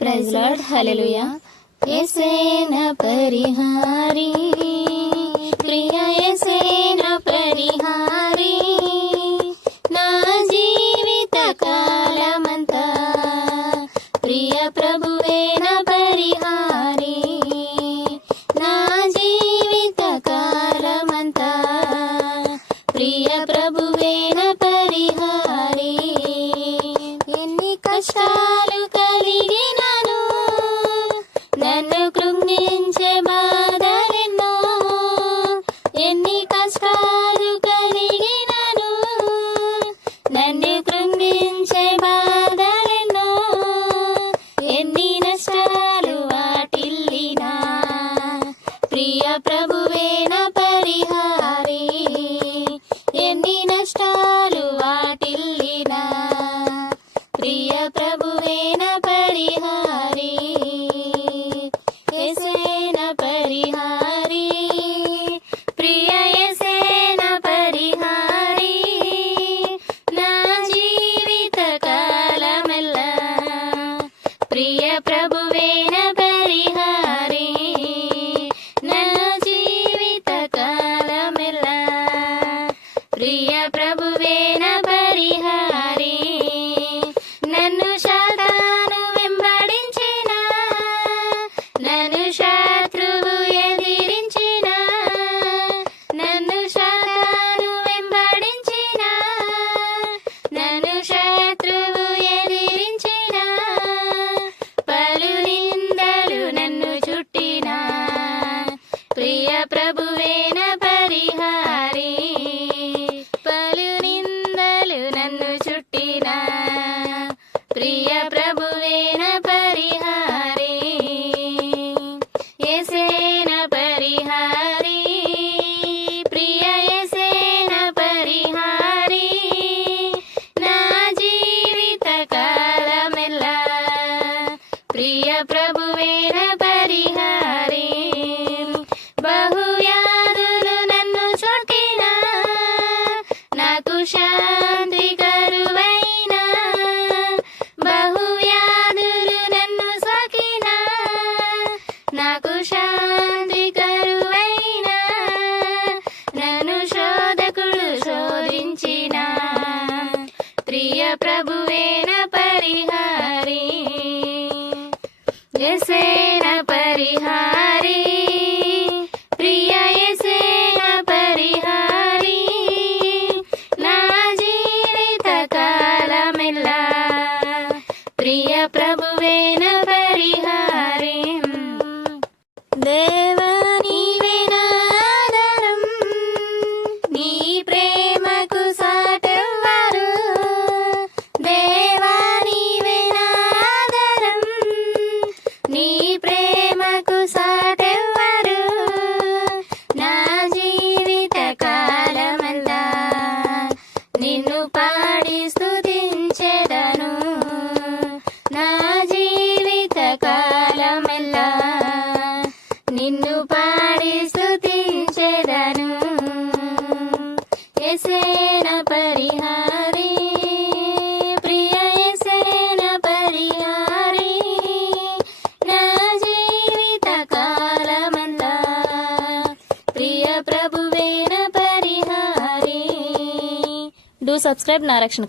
Praise lord. హల్లెలూయా. యేసేన పరిహారి, ప్రియ యేసేన పరిహారి, నా జీవిత కాలమంతా ప్రియ ప్రభువేన పరిహారి, నా జీవిత కాలమంతా ప్రియ ప్రభువేన పరిహారి. ఎన్ని కష్టాలు కలిగినను, నన్ను కృంగించే బాధలెన్నో, ఎన్ని కష్టాలు కలిగినను, నన్ను కృంగించే బాధలెన్నో, ఎన్ని నష్టాలు వాటిల్లినా ప్రియ ప్రభువేన పరిహారి, ఎన్ని నష్టాలు వాటిల్లినా ప్రియ ప్రభువేన పరిహారి. యేసేన పరిహారి, ప్రియ యేసేన పరిహారి, నా జీవిత కాలమెల్లా ప్రియ ప్రభువేన పరిహారి, నా జీవిత కాలమెల్లా ప్రియ ప్రభువేన పరిహారి. నన్ను సాతాను వెంబడించిన, నన్ను శత్రువు ఎదిరించిన, నన్ను సాతాను వెంబడించిన, నన్ను శత్రువు ఎదిరించిన, పలు నిందలు నన్ను చుట్టిన ప్రియ ప్రభువేన పరిహారి, పలు నిందలు నన్ను చుట్టిన ప్రియ ప్రభువేన పరిహారి. యేసేన పరిహారి, ప్రియ యేసేన పరిహారి, నా జీవిత కాలమెల్లా ప్రియ ప్రభువేన పరిహారి. బహువ్యాధులు నన్ను చుట్టిన, నాకు శాంతి కరువైన, బహువ్యాధులు నన్ను సోకిన, నాకు శాంతి కరువైన, నన్ను శోధకుడు శోధించిన ప్రియ ప్రభువేన పరిహారి. యేసేన పరిహారి, ప్రియ యేసేన పరిహారి, నా జీవిత కాలమెల్లా ప్రియ ప్రభువేన పరిహారి. దేవా నీవే నా ఆధారం, నీ ప్రేమకు సాటెవ్వరు, దేవా నీవే నా ఆధారం, నీ ప్రేమకు సాటెవ్వరు, నా జీవిత కాలమంతా నిన్ను పాడి స్తుతించెదను, నా జీవిత కాలమెల్లా నిన్ను పాడి స్తుతించెదను. యేసేన పరిహారి, ప్రియ యేసేన పరిహారి, నా జీవిత కాలమంతా ప్రియ ప్రభువేన పరిహారి. Do subscribe నా రక్షణ.